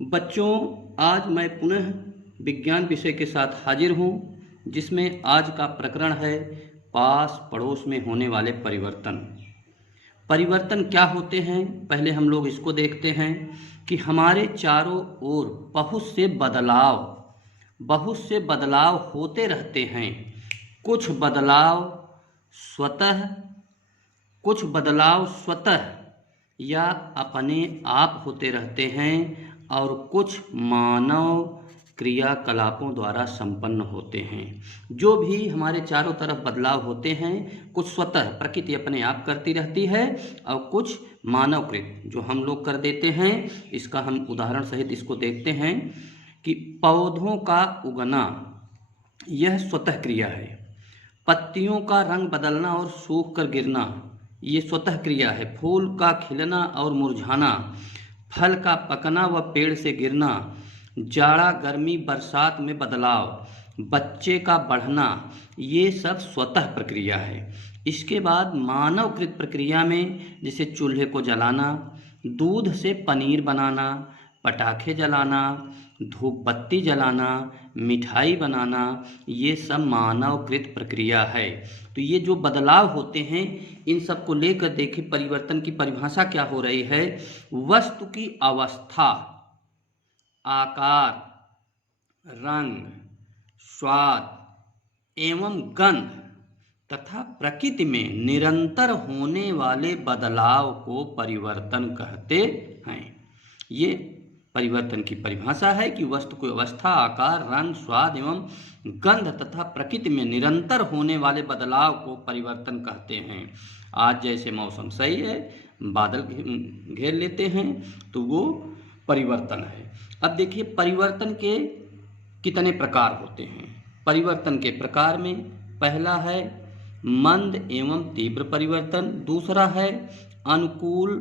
बच्चों, आज मैं पुनः विज्ञान विषय के साथ हाजिर हूँ, जिसमें आज का प्रकरण है पास पड़ोस में होने वाले परिवर्तन। परिवर्तन क्या होते हैं, पहले हम लोग इसको देखते हैं कि हमारे चारों ओर बहुत से बदलाव होते रहते हैं। कुछ बदलाव स्वतः या अपने आप होते रहते हैं और कुछ मानव क्रियाकलापों द्वारा संपन्न होते हैं। जो भी हमारे चारों तरफ बदलाव होते हैं, कुछ स्वतः प्रकृति अपने आप करती रहती है और कुछ मानवकृत जो हम लोग कर देते हैं। इसका हम उदाहरण सहित इसको देखते हैं कि पौधों का उगना यह स्वतः क्रिया है। पत्तियों का रंग बदलना और सूख कर गिरना ये स्वतः क्रिया है। फूल का खिलना और मुरझाना, फल का पकना व पेड़ से गिरना, जाड़ा गर्मी बरसात में बदलाव, बच्चे का बढ़ना, ये सब स्वतः प्रक्रिया है। इसके बाद मानवकृत प्रक्रिया में जैसे चूल्हे को जलाना, दूध से पनीर बनाना, पटाखे जलाना, धूप बत्ती जलाना, मिठाई बनाना, ये सब मानवकृत प्रक्रिया है। तो ये जो बदलाव होते हैं, इन सब को लेकर देखिए परिवर्तन की परिभाषा क्या हो रही है। वस्तु की अवस्था, आकार, रंग, स्वाद एवं गंध तथा प्रकृति में निरंतर होने वाले बदलाव को परिवर्तन कहते हैं। ये परिवर्तन की परिभाषा है कि वस्तु की अवस्था, आकार, रंग, स्वाद एवं गंध तथा प्रकृति में निरंतर होने वाले बदलाव को परिवर्तन कहते हैं। आज जैसे मौसम सही है, बादल घेर लेते हैं, तो वो परिवर्तन है। अब देखिए परिवर्तन के कितने प्रकार होते हैं। परिवर्तन के प्रकार में पहला है मंद एवं तीव्र परिवर्तन, दूसरा है अनुकूल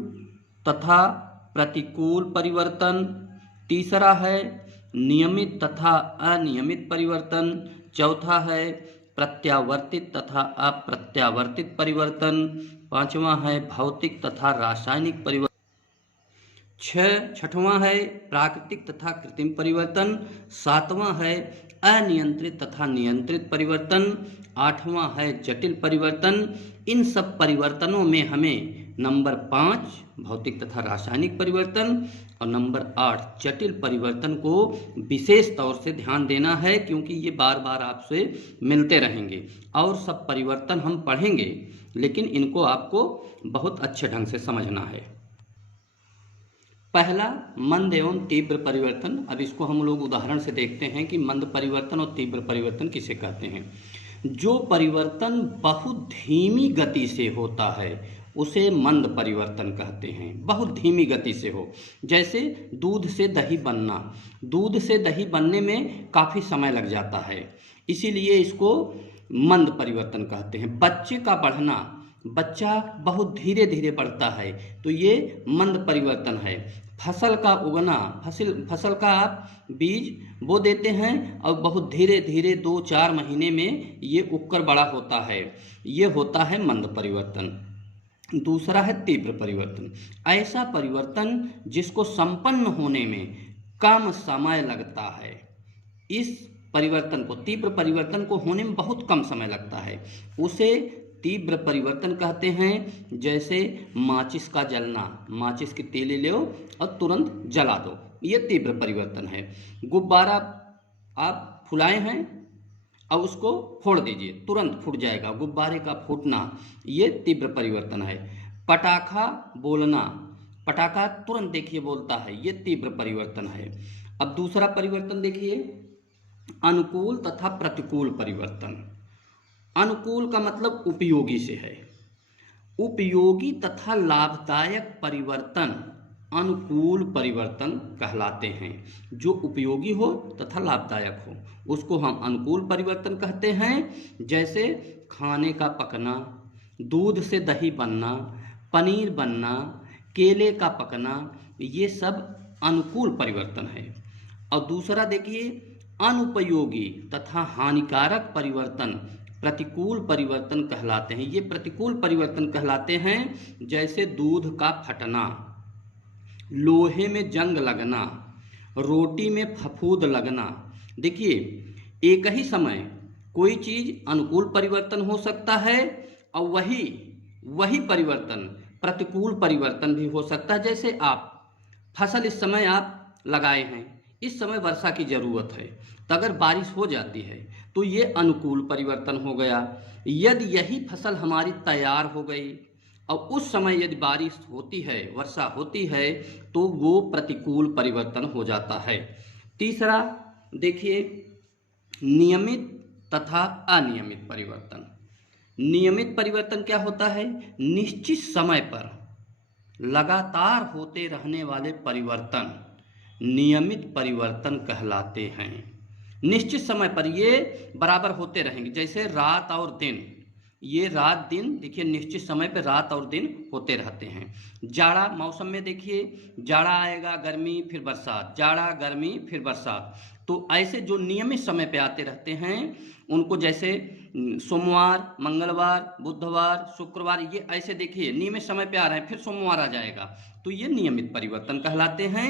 तथा प्रतिकूल परिवर्तन, तीसरा है नियमित तथा अनियमित परिवर्तन, चौथा है प्रत्यावर्तित तथा अप्रत्यावर्तित परिवर्तन, पांचवा है भौतिक तथा रासायनिक परिवर्तन, छठवां है प्राकृतिक तथा कृत्रिम परिवर्तन, सातवां है अनियंत्रित तथा नियंत्रित परिवर्तन, आठवां है जटिल परिवर्तन। इन सब परिवर्तनों में हमें नंबर 5 भौतिक तथा रासायनिक परिवर्तन और नंबर 8 जटिल परिवर्तन को विशेष तौर से ध्यान देना है, क्योंकि ये बार बार आपसे मिलते रहेंगे और सब परिवर्तन हम पढ़ेंगे, लेकिन इनको आपको बहुत अच्छे ढंग से समझना है। पहला मंद एवं तीव्र परिवर्तन। अब इसको हम लोग उदाहरण से देखते हैं कि मंद परिवर्तन और तीव्र परिवर्तन किसे कहते हैं। जो परिवर्तन बहुत धीमी गति से होता है उसे मंद परिवर्तन कहते हैं। बहुत धीमी गति से हो, जैसे दूध से दही बनना। दूध से दही बनने में काफ़ी समय लग जाता है, इसीलिए इसको मंद परिवर्तन कहते हैं। बच्चे का बढ़ना, बच्चा बहुत धीरे धीरे बढ़ता है, तो ये मंद परिवर्तन है। फसल का उगना, फसल का आप बीज बो देते हैं और बहुत धीरे धीरे 2-4 महीने में ये उगकर बड़ा होता है, ये होता है मंद परिवर्तन। दूसरा है तीव्र परिवर्तन। ऐसा परिवर्तन जिसको संपन्न होने में कम समय लगता है। इस परिवर्तन को, तीव्र परिवर्तन को होने में बहुत कम समय लगता है, उसे तीव्र परिवर्तन कहते हैं। जैसे माचिस का जलना, माचिस की तीली लो और तुरंत जला दो, ये तीव्र परिवर्तन है। गुब्बारा आप फुलाए हैं और उसको फोड़ दीजिए, तुरंत फूट जाएगा, गुब्बारे का फूटना, ये तीव्र परिवर्तन है। पटाखा बोलना, पटाखा तुरंत देखिए बोलता है, ये तीव्र परिवर्तन है। अब दूसरा परिवर्तन देखिए, अनुकूल तथा प्रतिकूल परिवर्तन। अनुकूल का मतलब उपयोगी से है। उपयोगी तथा लाभदायक परिवर्तन अनुकूल परिवर्तन कहलाते हैं। जो उपयोगी हो तथा लाभदायक हो उसको हम अनुकूल परिवर्तन कहते हैं। जैसे खाने का पकना, दूध से दही बनना, पनीर बनना, केले का पकना, ये सब अनुकूल परिवर्तन है। और दूसरा देखिए अनुपयोगी तथा हानिकारक परिवर्तन प्रतिकूल परिवर्तन कहलाते हैं। ये प्रतिकूल परिवर्तन कहलाते हैं। जैसे दूध का फटना, लोहे में जंग लगना, रोटी में फफूंद लगना। देखिए, एक ही समय कोई चीज़ अनुकूल परिवर्तन हो सकता है और वही परिवर्तन प्रतिकूल परिवर्तन भी हो सकता है। जैसे आप फसल इस समय आप लगाए हैं, इस समय वर्षा की ज़रूरत है, तो अगर बारिश हो जाती है तो ये अनुकूल परिवर्तन हो गया। यदि यही फसल हमारी तैयार हो गई और उस समय यदि बारिश होती है, वर्षा होती है, तो वो प्रतिकूल परिवर्तन हो जाता है। तीसरा देखिए, नियमित तथा अनियमित परिवर्तन। नियमित परिवर्तन क्या होता है? निश्चित समय पर लगातार होते रहने वाले परिवर्तन नियमित परिवर्तन कहलाते हैं। निश्चित समय पर ये बराबर होते रहेंगे, जैसे रात और दिन। ये रात दिन देखिए निश्चित समय पर रात और दिन होते रहते हैं। जाड़ा मौसम में देखिए, जाड़ा आएगा, गर्मी, फिर बरसात, जाड़ा, गर्मी, फिर बरसात। तो ऐसे जो नियमित समय पे आते रहते हैं उनको, जैसे सोमवार, मंगलवार, बुधवार, शुक्रवार, ये ऐसे देखिए नियमित समय पे आ रहे हैं, फिर सोमवार आ जाएगा, तो ये नियमित परिवर्तन कहलाते हैं।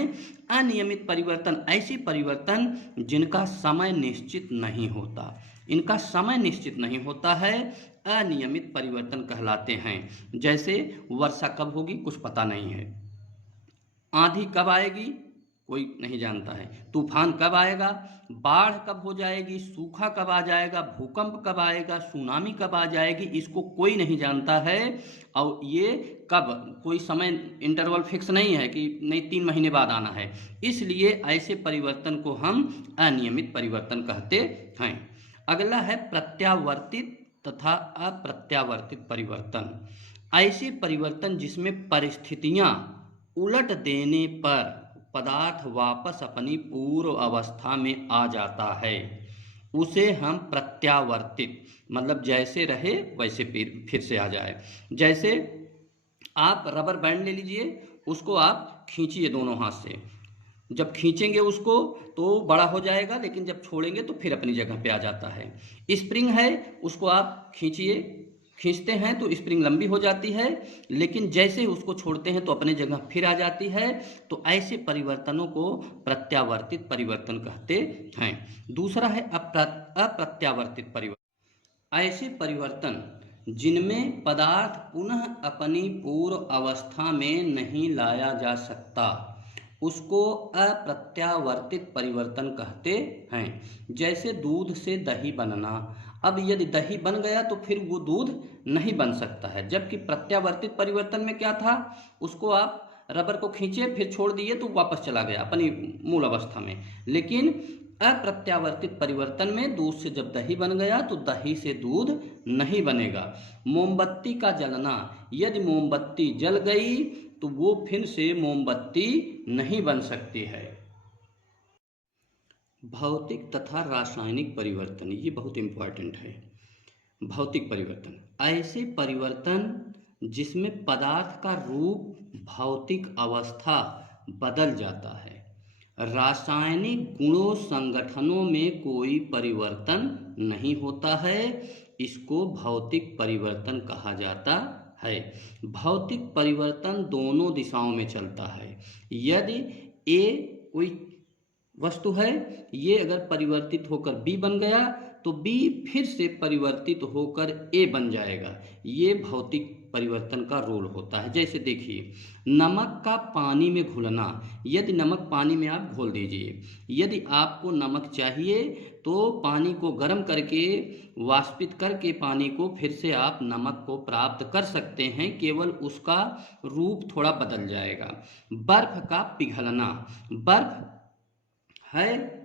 अनियमित परिवर्तन ऐसे परिवर्तन जिनका समय निश्चित नहीं होता, इनका समय निश्चित नहीं होता है, अनियमित परिवर्तन कहलाते हैं। जैसे वर्षा कब होगी कुछ पता नहीं है, आंधी कब आएगी कोई नहीं जानता है, तूफान कब आएगा, बाढ़ कब हो जाएगी, सूखा कब आ जाएगा, भूकंप कब आएगा, सुनामी कब आ जाएगी, इसको कोई नहीं जानता है। और ये कब, कोई समय इंटरवल फिक्स नहीं है कि नहीं 3 महीने बाद आना है। इसलिए ऐसे परिवर्तन को हम अनियमित परिवर्तन कहते हैं। अगला है प्रत्यावर्तित तथा अप्रत्यावर्तित परिवर्तन। ऐसे परिवर्तन जिसमें परिस्थितियां उलट देने पर पदार्थ वापस अपनी पूर्व अवस्था में आ जाता है, उसे हम प्रत्यावर्तित, मतलब जैसे रहे वैसे फिर से आ जाए। जैसे आप रबर बैंड ले लीजिए, उसको आप खींचिए दोनों हाथ से, जब खींचेंगे उसको तो बड़ा हो जाएगा, लेकिन जब छोड़ेंगे तो फिर अपनी जगह पे आ जाता है। स्प्रिंग है, उसको आप खींचते हैं तो स्प्रिंग लंबी हो जाती है, लेकिन जैसे उसको छोड़ते हैं तो अपने जगह फिर आ जाती है। तो ऐसे परिवर्तनों को प्रत्यावर्तित परिवर्तन कहते हैं। दूसरा है अप्रत्यावर्तित परिवर्तन। ऐसे परिवर्तन जिनमें पदार्थ पुनः अपनी पूर्व अवस्था में नहीं लाया जा सकता, उसको अप्रत्यावर्तित परिवर्तन कहते हैं। जैसे दूध से दही बनना। अब यदि दही बन गया तो फिर वो दूध नहीं बन सकता है, जबकि प्रत्यावर्तित परिवर्तन में क्या था, उसको आप रबर को खींचे फिर छोड़ दिए तो वापस चला गया अपनी मूल अवस्था में। लेकिन अप्रत्यावर्तित परिवर्तन में दूध से जब दही बन गया तो दही से दूध नहीं बनेगा। मोमबत्ती का जलना, यदि मोमबत्ती जल गई तो वो फिर से मोमबत्ती नहीं बन सकती है। भौतिक तथा रासायनिक परिवर्तन, ये बहुत इम्पोर्टेंट है। भौतिक परिवर्तन, ऐसे परिवर्तन जिसमें पदार्थ का रूप, भौतिक अवस्था बदल जाता है। रासायनिक गुणों संगठनों में कोई परिवर्तन नहीं होता है, इसको भौतिक परिवर्तन कहा जाता है। भौतिक परिवर्तन दोनों दिशाओं में चलता है। यदि ए कोई वस्तु है, ये अगर परिवर्तित होकर बी बन गया तो बी फिर से परिवर्तित होकर ए बन जाएगा। ये भौतिक परिवर्तन का रोल होता है। जैसे देखिए, नमक का पानी में घुलना। यदि नमक पानी में आप घोल दीजिए, यदि आपको नमक चाहिए तो पानी को गर्म करके, वाष्पित करके पानी को फिर से आप नमक को प्राप्त कर सकते हैं, केवल उसका रूप थोड़ा बदल जाएगा। बर्फ का पिघलना, बर्फ है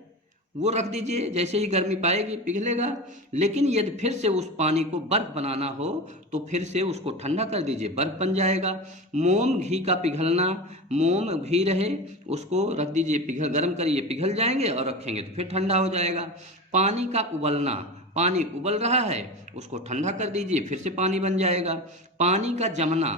वो रख दीजिए, जैसे ही गर्मी पाएगी पिघलेगा, लेकिन यदि फिर से उस पानी को बर्फ बनाना हो तो फिर से उसको ठंडा कर दीजिए, बर्फ बन जाएगा। मोम घी का पिघलना, मोम घी रहे उसको रख दीजिए, गर्म करिए, पिघल जाएंगे और रखेंगे तो फिर ठंडा हो जाएगा। पानी का उबलना, पानी उबल रहा है उसको ठंडा कर दीजिए, फिर से पानी बन जाएगा। पानी का जमना,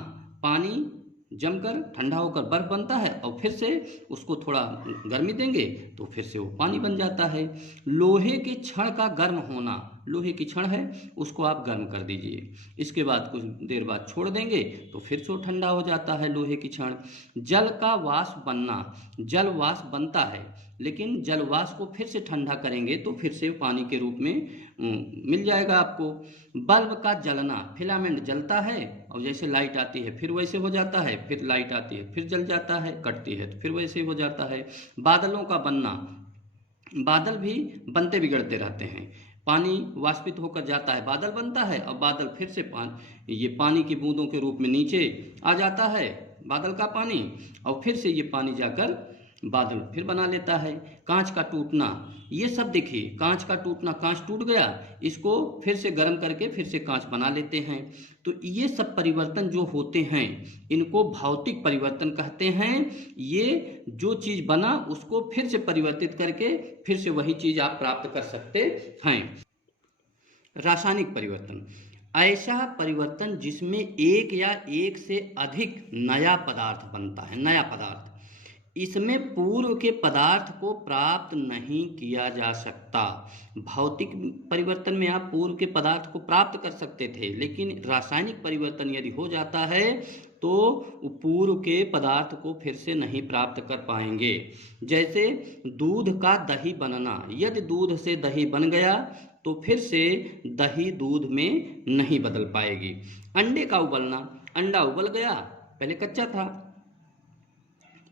पानी जमकर ठंडा होकर बर्फ बनता है और फिर से उसको थोड़ा गर्मी देंगे तो फिर से वो पानी बन जाता है। लोहे के छड़ का गर्म होना, लोहे की छड़ है उसको आप गर्म कर दीजिए, इसके बाद कुछ देर बाद छोड़ देंगे तो फिर से वो ठंडा हो जाता है लोहे की छड़। जल का वाष्प बनना, जल वाष्प बनता है लेकिन जल वाष्प को फिर से ठंडा करेंगे तो फिर से पानी के रूप में मिल जाएगा आपको। बल्ब का जलना, फिलामेंट जलता है और जैसे लाइट आती है फिर वैसे हो जाता है, फिर लाइट आती है फिर जल जाता है, कटती है तो फिर वैसे हो जाता है। बादलों का बनना, बादल भी बनते बिगड़ते रहते हैं, पानी वाष्पित होकर जाता है, बादल बनता है और बादल फिर से ये पानी की बूंदों के रूप में नीचे आ जाता है बादल का पानी, और फिर से ये पानी जाकर बादल फिर बना लेता है। कांच का टूटना, ये सब देखिए, कांच का टूटना, कांच टूट गया, इसको फिर से गर्म करके फिर से कांच बना लेते हैं। तो ये सब परिवर्तन जो होते हैं इनको भौतिक परिवर्तन कहते हैं। ये जो चीज़ बना उसको फिर से परिवर्तित करके फिर से वही चीज़ आप प्राप्त कर सकते हैं। रासायनिक परिवर्तन, ऐसा परिवर्तन जिसमें एक या एक से अधिक नया पदार्थ बनता है, नया पदार्थ, इसमें पूर्व के पदार्थ को प्राप्त नहीं किया जा सकता। भौतिक परिवर्तन में आप पूर्व के पदार्थ को प्राप्त कर सकते थे, लेकिन रासायनिक परिवर्तन यदि हो जाता है तो पूर्व के पदार्थ को फिर से नहीं प्राप्त कर पाएंगे। जैसे दूध का दही बनना, यदि दूध से दही बन गया तो फिर से दही दूध में नहीं बदल पाएगी। अंडे का उबलना, अंडा उबल गया, पहले कच्चा था,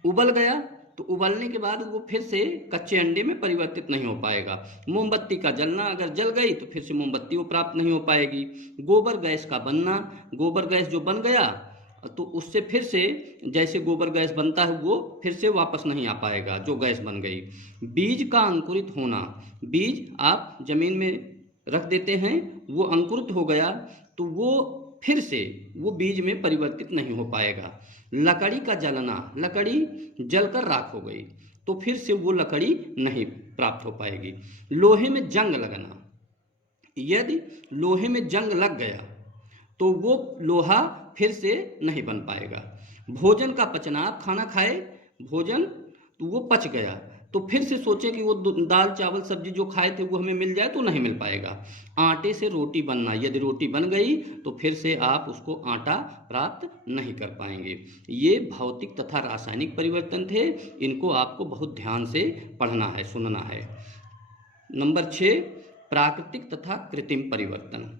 उबल गया तो उबलने के बाद वो फिर से कच्चे अंडे में परिवर्तित नहीं हो पाएगा। मोमबत्ती का जलना, अगर जल गई तो फिर से मोमबत्ती वो प्राप्त नहीं हो पाएगी। गोबर गैस का बनना, गोबर गैस जो बन गया तो उससे फिर से जैसे गोबर गैस बनता है वो फिर से वापस नहीं आ पाएगा जो गैस बन गई। बीज का अंकुरित होना, बीज आप जमीन में रख देते हैं, वो अंकुरित हो गया तो वो फिर से वो बीज में परिवर्तित नहीं हो पाएगा। लकड़ी का जलना, लकड़ी जलकर राख हो गई तो फिर से वो लकड़ी नहीं प्राप्त हो पाएगी। लोहे में जंग लगना, यदि लोहे में जंग लग गया तो वो लोहा फिर से नहीं बन पाएगा। भोजन का पचना, आप खाना खाए भोजन तो वो पच गया तो फिर से सोचें कि वो दाल चावल सब्जी जो खाए थे वो हमें मिल जाए तो नहीं मिल पाएगा। आटे से रोटी बनना, यदि रोटी बन गई तो फिर से आप उसको आटा प्राप्त नहीं कर पाएंगे। ये भौतिक तथा रासायनिक परिवर्तन थे, इनको आपको बहुत ध्यान से पढ़ना है, सुनना है। नंबर 6, प्राकृतिक तथा कृत्रिम परिवर्तन।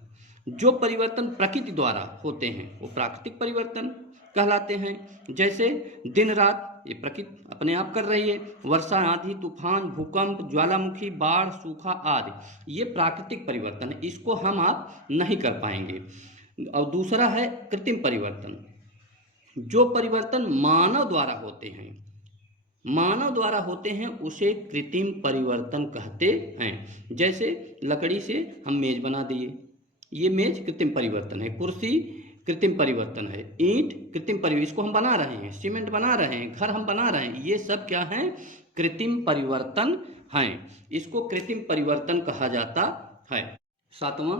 जो परिवर्तन प्रकृति द्वारा होते हैं वो प्राकृतिक परिवर्तन कहलाते हैं। जैसे दिन रात ये प्रकृति अपने आप कर रही है, वर्षा, आंधी, तूफान, भूकंप, ज्वालामुखी, बाढ़, सूखा आदि, ये प्राकृतिक परिवर्तन है, इसको हम आप नहीं कर पाएंगे। और दूसरा है कृत्रिम परिवर्तन। जो परिवर्तन मानव द्वारा होते हैं, मानव द्वारा होते हैं उसे कृत्रिम परिवर्तन कहते हैं। जैसे लकड़ी से हम मेज बना दिए, ये मेज कृत्रिम परिवर्तन है। कुर्सी कृत्रिम परिवर्तन है। ईंट कृत्रिम परिवर्तन, इसको हम बना रहे हैं, सीमेंट बना रहे हैं, घर हम बना रहे हैं, ये सब क्या हैं? कृत्रिम परिवर्तन हैं। इसको कृत्रिम परिवर्तन कहा जाता है। 7वां,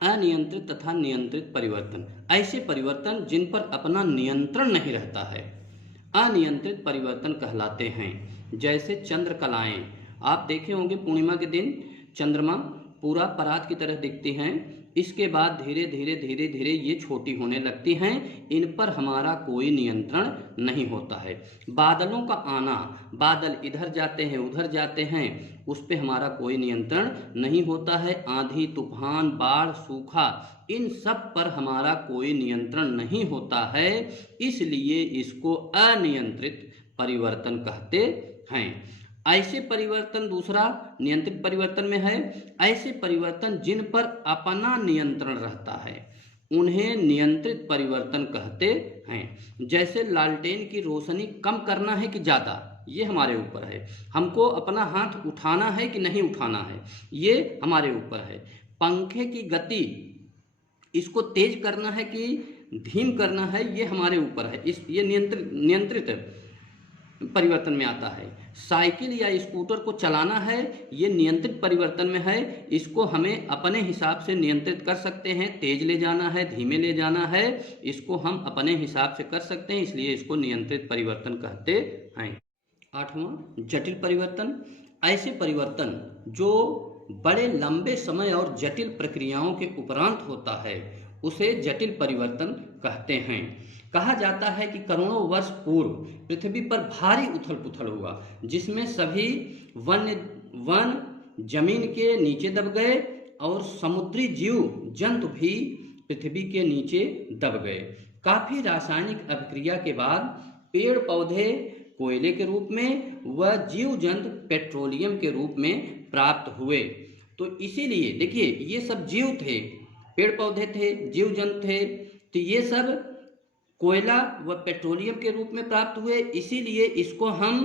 अनियंत्रित तथा नियंत्रित परिवर्तन। ऐसे परिवर्तन जिन पर अपना नियंत्रण नहीं रहता है अनियंत्रित परिवर्तन कहलाते हैं। जैसे चंद्रकलाएं, आप देखे होंगे पूर्णिमा के दिन चंद्रमा पूरा परात की तरह दिखती हैं, इसके बाद धीरे धीरे धीरे धीरे ये छोटी होने लगती हैं, इन पर हमारा कोई नियंत्रण नहीं होता है। बादलों का आना, बादल इधर जाते हैं उधर जाते हैं, उस पर हमारा कोई नियंत्रण नहीं होता है। आंधी, तूफान, बाढ़, सूखा, इन सब पर हमारा कोई नियंत्रण नहीं होता है, इसलिए इसको अनियंत्रित परिवर्तन कहते हैं। ऐसे परिवर्तन, दूसरा नियंत्रित परिवर्तन में है, ऐसे परिवर्तन जिन पर अपना नियंत्रण रहता है उन्हें नियंत्रित परिवर्तन कहते हैं। जैसे लालटेन की रोशनी कम करना है कि ज़्यादा, ये हमारे ऊपर है। हमको अपना हाथ उठाना है कि नहीं उठाना है, ये हमारे ऊपर है। पंखे की गति, इसको तेज करना है कि धीम करना है, ये हमारे ऊपर है। ये नियंत्रित परिवर्तन में आता है। साइकिल या स्कूटर को चलाना है, ये नियंत्रित परिवर्तन में है। इसको हमें अपने हिसाब से नियंत्रित कर सकते हैं, तेज ले जाना है, धीमे ले जाना है, इसको हम अपने हिसाब से कर सकते हैं, इसलिए इसको नियंत्रित परिवर्तन कहते हैं। 8वां, जटिल परिवर्तन। ऐसे परिवर्तन जो बड़े लंबे समय और जटिल प्रक्रियाओं के उपरांत होता है उसे जटिल परिवर्तन कहते हैं। कहा जाता है कि करोड़ों वर्ष पूर्व पृथ्वी पर भारी उथल पुथल हुआ, जिसमें सभी वन जमीन के नीचे दब गए और समुद्री जीव जंतु भी पृथ्वी के नीचे दब गए। काफी रासायनिक अभिक्रिया के बाद पेड़ पौधे कोयले के रूप में व जीव जंतु पेट्रोलियम के रूप में प्राप्त हुए। तो इसीलिए देखिए, ये सब जीव थे, पेड़ पौधे थे, जीव जंतु थे, तो ये सब कोयला व पेट्रोलियम के रूप में प्राप्त हुए। इसीलिए इसको हम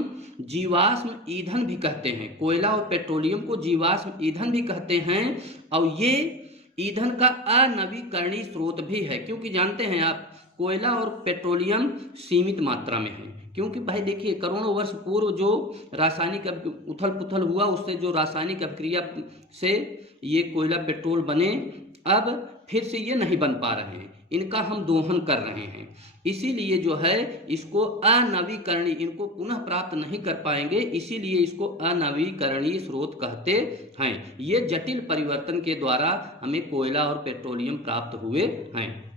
जीवाश्म ईंधन भी कहते हैं। कोयला और पेट्रोलियम को जीवाश्म ईंधन भी कहते हैं और ये ईंधन का अनवीकरणीय स्रोत भी है, क्योंकि जानते हैं आप कोयला और पेट्रोलियम सीमित मात्रा में है। क्योंकि भाई देखिए, करोड़ों वर्ष पूर्व जो रासायनिक उथल पुथल हुआ, उससे जो रासायनिक अभिक्रिया से ये कोयला पेट्रोल बने, अब फिर से ये नहीं बन पा रहे हैं, इनका हम दोहन कर रहे हैं। इसीलिए जो है इसको अनवीकरणीय, इनको पुनः प्राप्त नहीं कर पाएंगे, इसीलिए इसको अनवीकरणीय स्रोत कहते हैं। ये जटिल परिवर्तन के द्वारा हमें कोयला और पेट्रोलियम प्राप्त हुए हैं।